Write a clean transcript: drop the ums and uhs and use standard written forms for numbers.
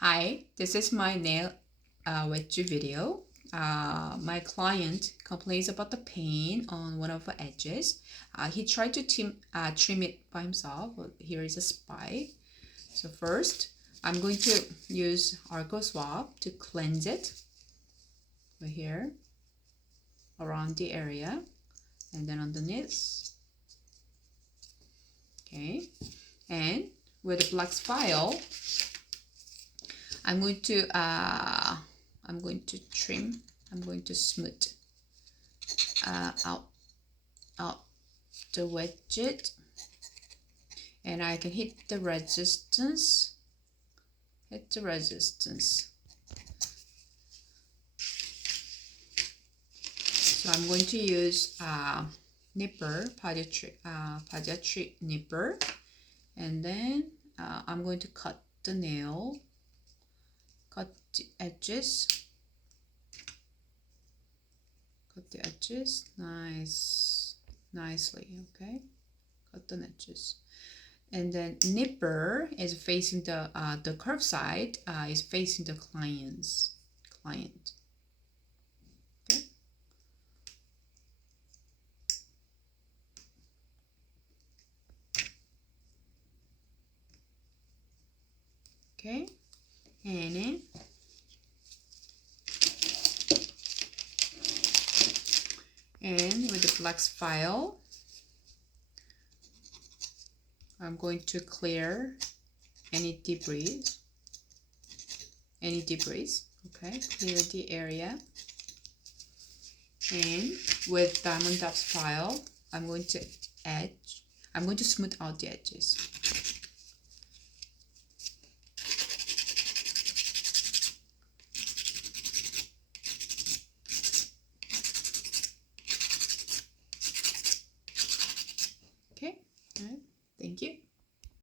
Hi, this is my nail wedge video. My client complains about the pain on one of the edges. He tried to trim it by himself, but here is a spike. So first, I'm going to use Arco Swab to cleanse it over here, around the area, and then underneath. Okay, and with a black file, I'm going to trim. I'm going to smooth out the wedge, and I can hit the resistance. So I'm going to use podiatric nipper, and then I'm going to cut the nail. Cut the edges nicely. Okay, cut the edges, and then nipper is facing the curved side is facing the client. Okay, and then with the black file, I'm going to clear any debris. Okay, clear the area. And with diamond depth file, I'm going to smooth out the edges. Okay, all right. Thank you.